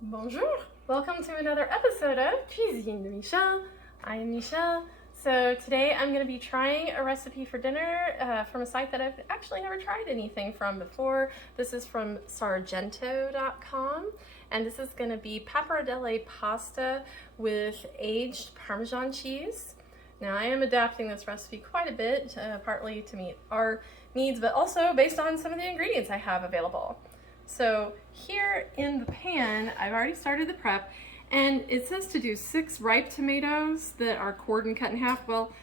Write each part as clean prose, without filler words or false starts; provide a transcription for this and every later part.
Bonjour! Welcome to another episode of Cuisine de Michel. I am Michelle. So today I'm going to be trying a recipe for dinner from a site that I've actually never tried anything from before. This is from sargento.com, and this is going to be pappardelle pasta with aged Parmesan cheese. Now I am adapting this recipe quite a bit, partly to meet our needs, but also based on some of the ingredients I have available. So here in the pan, I've already started the prep, and it says to do 6 ripe tomatoes that are cored and cut in half. Well,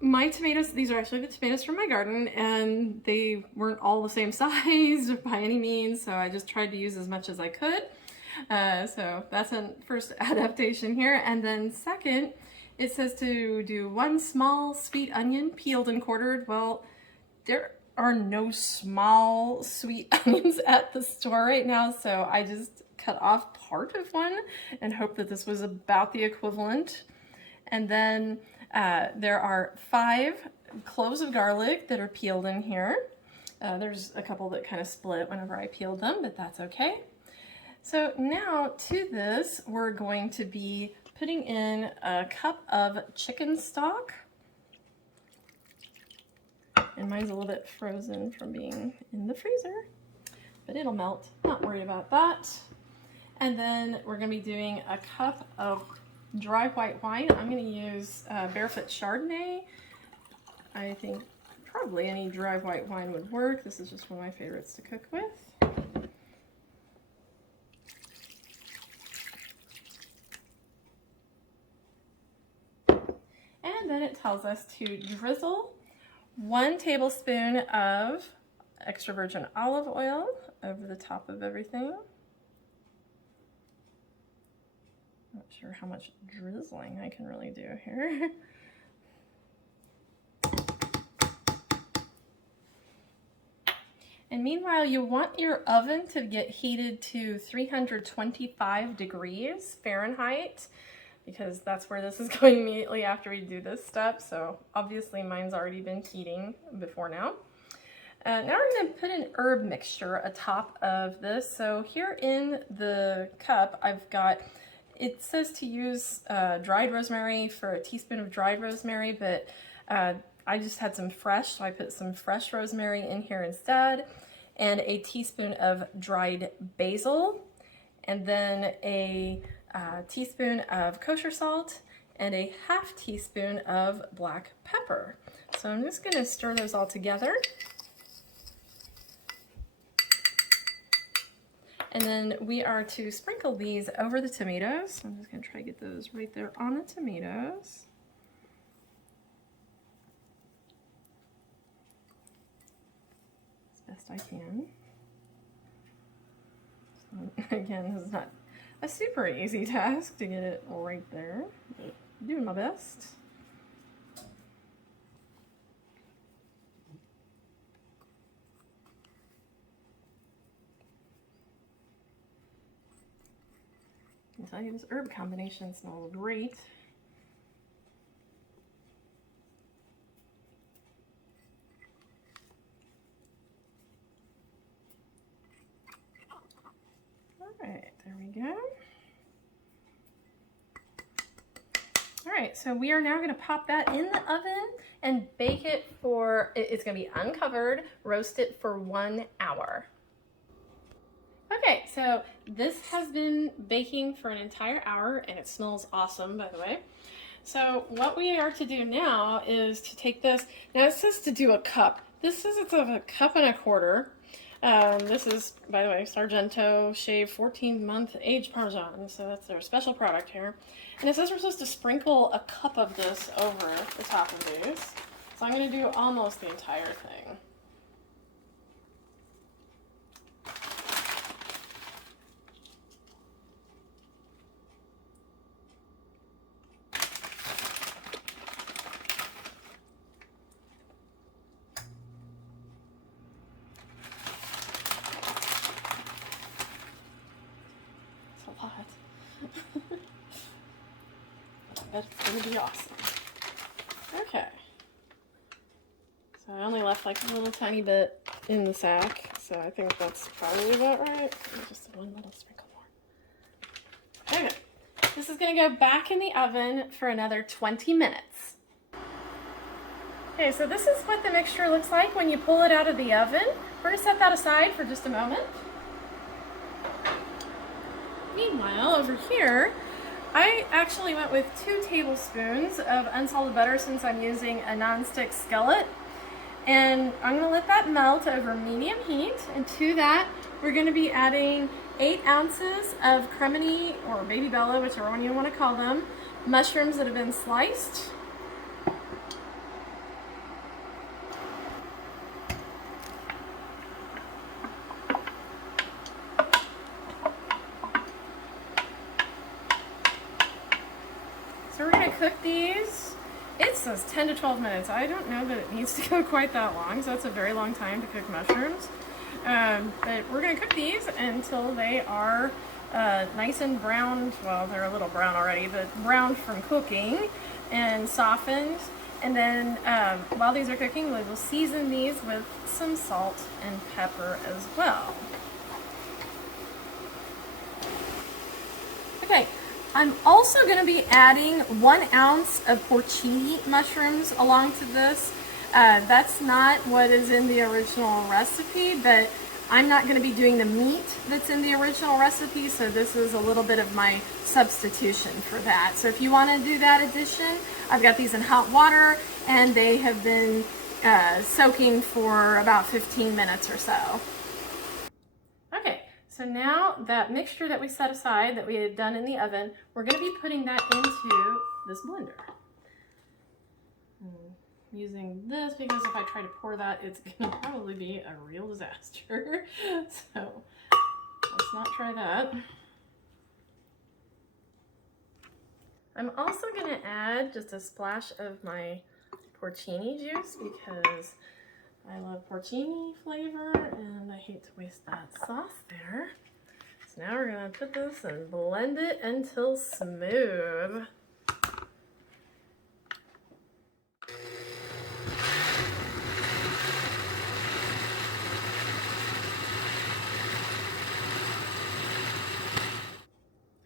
my tomatoes, these are actually the tomatoes from my garden, and they weren't all the same size by any means, so I just tried to use as much as I could. So that's a first adaptation here. And then second, it says to do 1 small sweet onion, peeled and quartered. Well, there are no small sweet onions at the store right now, so I just cut off part of one and hope that this was about the equivalent. And then there are 5 cloves of garlic that are peeled in here. There's a couple that kind of split whenever I peeled them, but that's okay. So now to this, we're going to be putting in a cup of chicken stock. And mine's a little bit frozen from being in the freezer, but it'll melt, not worried about that. And then we're gonna be doing a cup of dry white wine. I'm gonna use Barefoot Chardonnay. I think probably any dry white wine would work. This is just one of my favorites to cook with. And then it tells us to drizzle 1 tablespoon of extra virgin olive oil over the top of everything. Not sure how much drizzling I can really do here. And meanwhile, you want your oven to get heated to 325 degrees Fahrenheit, because that's where this is going immediately after we do this step. So obviously mine's already been heating before now. Now we're going to put an herb mixture atop of this. So here in the cup, I've got, it says to use dried rosemary for a teaspoon of dried rosemary, but I just had some fresh, so I put some fresh rosemary in here instead, and a teaspoon of dried basil, and then a teaspoon of kosher salt, and a ½ teaspoon of black pepper. So I'm just going to stir those all together. And then we are to sprinkle these over the tomatoes. I'm just going to try to get those right there on the tomatoes. As best I can. So, again, this is not a super easy task to get it right there, but I'm doing my best. I can tell you, this herb combination smells great. Alright, there we go. Alright, so we are now going to pop that in the oven and bake it for, it's going to be uncovered, roast it for 1 hour. Okay, so this has been baking for an entire hour, and it smells awesome, by the way. So what we are to do now is to take this, now it says to do a cup. This says it's of a cup and a quarter. This is, by the way, Sargento shaved 14-month aged Parmesan, so that's their special product here. And it says we're supposed to sprinkle a cup of this over the top of these. So I'm going to do almost the entire thing. That's gonna be awesome. Okay. So I only left like a little tiny bit in the sack, so I think that's probably about right. Just 1 little sprinkle more. gonna go back in the oven for another 20 minutes. Okay, so this is what the mixture looks like when you pull it out of the oven. We're gonna set that aside for just a moment. Meanwhile, over here, I actually went with 2 tablespoons of unsalted butter since I'm using a non-stick skillet. And I'm gonna let that melt over medium heat. And to that, we're gonna be adding 8 ounces of cremini or baby bella, whichever one you wanna call them, mushrooms that have been sliced. So we're gonna cook these. It says 10 to 12 minutes. I don't know that it needs to go quite that long, so that's a very long time to cook mushrooms. But we're gonna cook these until they are nice and browned. Well, they're a little brown already, but browned from cooking and softened. And then while these are cooking, we will season these with some salt and pepper as well. Okay. I'm also going to be adding 1 ounce of porcini mushrooms along to this. That's not what is in the original recipe, but I'm not going to be doing the meat that's in the original recipe, so this is a little bit of my substitution for that. So if you want to do that addition, I've got these in hot water, and they have been soaking for about 15 minutes or so. So now that mixture that we set aside that we had done in the oven, we're going to be putting that into this blender. I'm using this because if I try to pour that, it's going to probably be a real disaster. So let's not try that. I'm also going to add just a splash of my porcini juice because I love porcini flavor and I hate to waste that sauce there. So now we're gonna put this and blend it until smooth.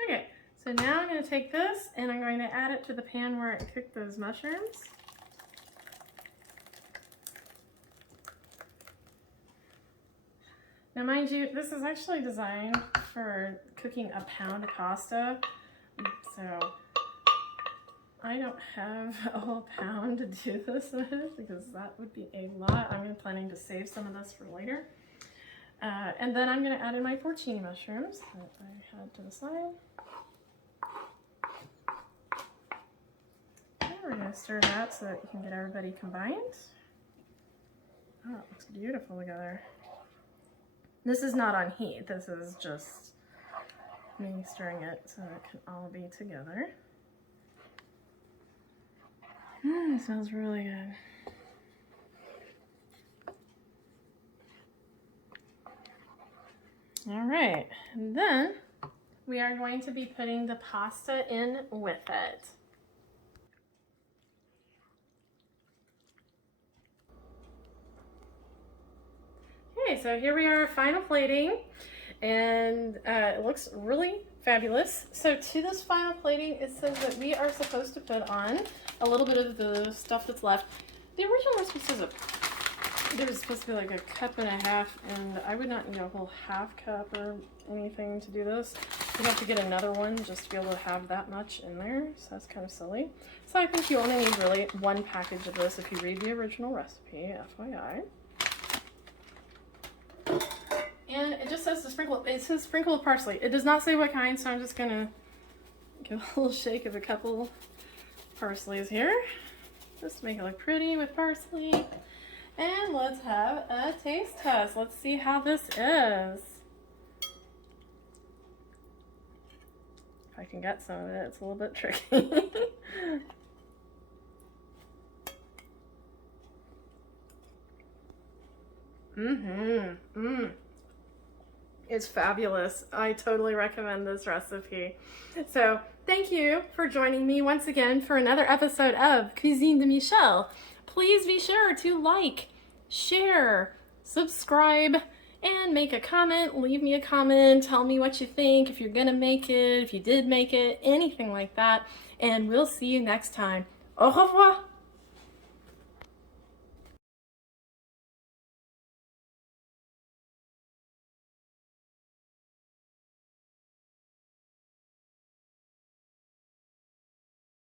Okay, so now I'm gonna take this and I'm going to add it to the pan where I cooked those mushrooms. Now mind you, this is actually designed for cooking a pound of pasta, so I don't have a whole pound to do this with because that would be a lot. I'm planning to save some of this for later. And then I'm going to add in my porcini mushrooms that I had to the side. And we're going to stir that so that you can get everybody combined. Oh, it looks beautiful together. This is not on heat, this is just me stirring it so it can all be together. It smells really good. All right, and then we are going to be putting the pasta in with it. Okay, so here we are, final plating, and it looks really fabulous. So to this final plating, it says that we are supposed to put on a little bit of the stuff that's left. The original recipe says there's supposed to be like 1.5 cups, and I would not need a whole half cup or anything to do this. You'd have to get another one just to be able to have that much in there, so that's kind of silly. So I think you only need really 1 package of this if you read the original recipe, FYI. And it just says to sprinkle, it says sprinkle with parsley. It does not say what kind, so I'm just gonna give a little shake of a couple parsleys here. Just to make it look pretty with parsley. And let's have a taste test. Let's see how this is. If I can get some of it, it's a little bit tricky. It's fabulous. I totally recommend this recipe. So thank you for joining me once again for another episode of Cuisine de Michel. Please be sure to like, share, subscribe, and make a comment. Leave me a comment, tell me what you think, if you're gonna make it, if you did make it, anything like that. And we'll see you next time. Au revoir!